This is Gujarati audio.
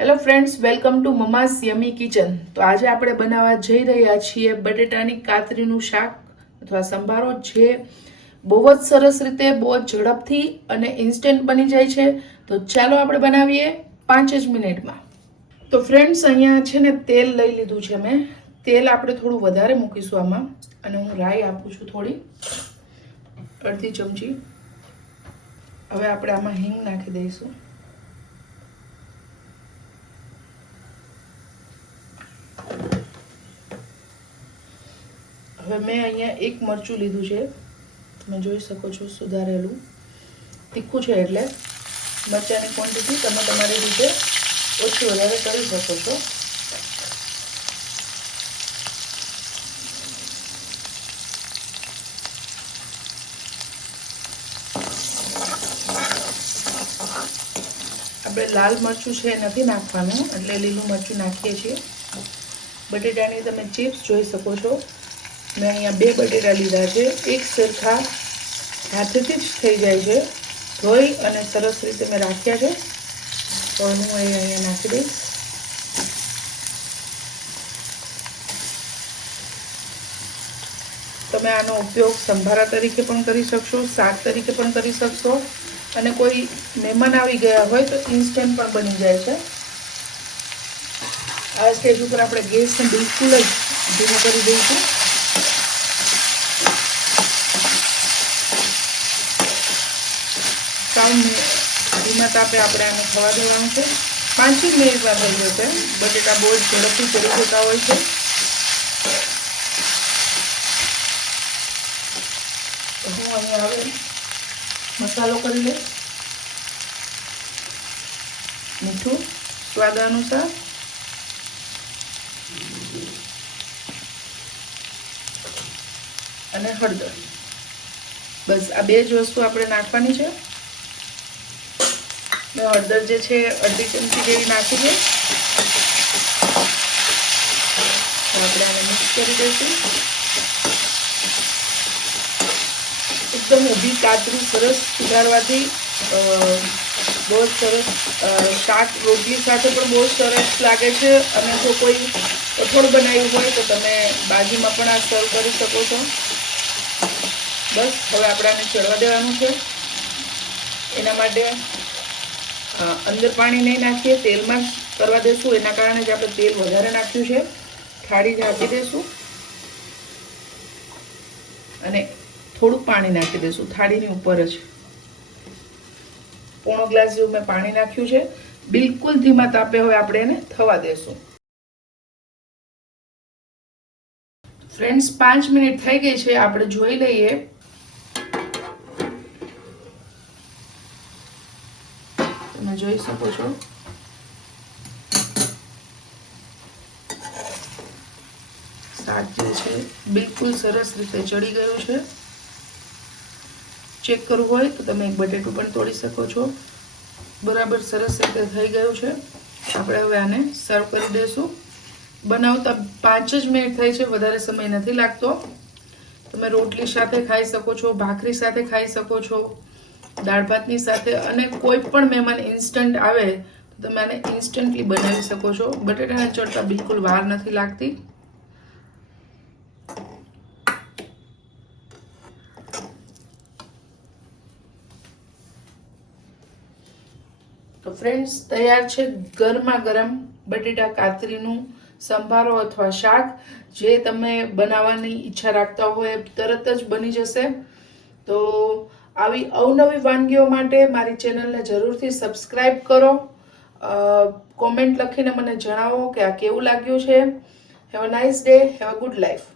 Hello friends welcome to mama's yummy kitchen તો આજે આપણે બનાવવા જઈ રહ્યા છીએ બટેટાની કાતરીનું શાક અથવા સંભારો જે બહુ જ સરસ રીતે, બહુ જ ઝડપથી અને ઇન્સ્ટન્ટ બની જાય છે. તો ચાલો આપણે બનાવીએ પાંચ જ મિનિટમાં. તો ફ્રેન્ડ્સ અહીંયા છે ને તેલ લઈ લીધું છે મેં. તેલ આપણે થોડું વધારે મૂકીશું આમાં. અને હું રાઈ આપું છું થોડી. અડધી ચમચી. હવે આપણે આમાં હિંગ નાખી દઈશું. હવે મેં અહીંયા એક મરચું લીધું છે. તમે જોઈ શકો છો સુધારેલું. તીખું છે એટલે. મરચાંની ક્વોન્ટિટી તમે તમારી રીતે ઓછી વધારે કરી શકો છો. આપણે લાલ મરચું છે નથી નાખવાનું, એટલે લીલું મરચું નાખીએ છીએ. બટેટાની તમે ચિપ્સ જોઈ શકો છો. મેં અહીંયા બે બટેટા લીધા છે. એક સરખા હાથેથી જ થઈ જાય છે. ધોઈ અને સરસ રીતે મેં રાખ્યા છે. તો હું એ અહીંયા નાખી દઈશ. તમે આનો ઉપયોગ સંભારા તરીકે પણ કરી શકશો, શાક તરીકે પણ કરી શકશો. અને કોઈ મહેમાન આવી ગયા હોય તો ઇન્સ્ટન્ટ પણ બની જાય છે. આ સ્ટેજ ઉપર આપણે ગેસને બિલકુલ જ ધીમો કરી દઈશું. સાવ ધીમા તાપે આપણે આને થવા દેવાનું છે. પાંચથી મિનિટમાં થઈ જશે બટેટા બહુ જ ઝડપથી ચડી જતા હોય છે. હું અહીંયા હવે મસાલો કરી લઈશ મીઠું સ્વાદ અનુસાર. અને હળદર. બસ આ બે જ વસ્તુ આપણે નાખવાની છે. હળદર જે છે, અડધી ચમચી જેવી નાખી દે આપણે આને મિક્સ કરી દઈશું. એકદમ ઊભી, કાતરી, સરસ સુધારવાથી બહુ જ સરસ શાક રોટલી સાથે પણ બહુ સરસ લાગે છે. અને જો કોઈ કઠોળ બનાવ્યું હોય તો તમે બાજુમાં પણ આ સર્વ કરી શકો છો. બસ, હવે આપણે આને ચડવા દેવાનું છે. એના માટે અંદર પાણી નહીં નાખીએ, તેલમાં કરવા દેશું. એના કારણે જ આપણે તેલ વધારે નાખ્યું છે. થાળી આપી દઈશું અને થોડુંક પાણી નાખી દઈશું થાળીની ઉપર જ. પોણો ગ્લાસ જેવું મેં પાણી નાખ્યું છે. બિલકુલ ધીમા તાપે હવે આપણે એને થવા દેશું. ફ્રેન્ડ્સ, પાંચ મિનિટ થઈ ગઈ છે. આપણે જોઈ લઈએ તમે જોઈ શકો છો. શાક જે છે, બિલકુલ સરસ રીતે ચડી ગયું છે. ચેક કરવું હોય તો તમે એક બટેટું પણ તોડી શકો છો. બરાબર સરસ રીતે થઈ ગયું છે. આપણે હવે આને સર્વ કરી દઈશું. બનાવતા પાંચ જ મિનિટ થઈ છે, વધારે સમય નથી લાગતો. તમે રોટલી સાથે ખાઈ શકો છો, ભાખરી સાથે ખાઈ શકો છો. દાળ ભાતની સાથે અને કોઈ પણ મહેમાન ઇન્સ્ટન્ટ આવે, તો તમે આને ઇન્સ્ટન્ટલી બનાવી શકો છો. બટેટાને ચડતા બિલકુલ વાર નથી લાગતી. ફ્રેન્ડ્સ તૈયાર છે ગરમા ગરમ બટેટા કાતરીનું સંભારો અથવા શાક, જે તમે બનાવવાની ઈચ્છા રાખતા હોય તરત જ બની જશે. તો આવી અવનવી વાનગીઓ માટે મારી ચેનલને જરૂરથી સબસ્ક્રાઈબ કરો. કોમેન્ટ લખીને મને જણાવો કે આ કેવું લાગ્યું છે. Have a nice day have a good life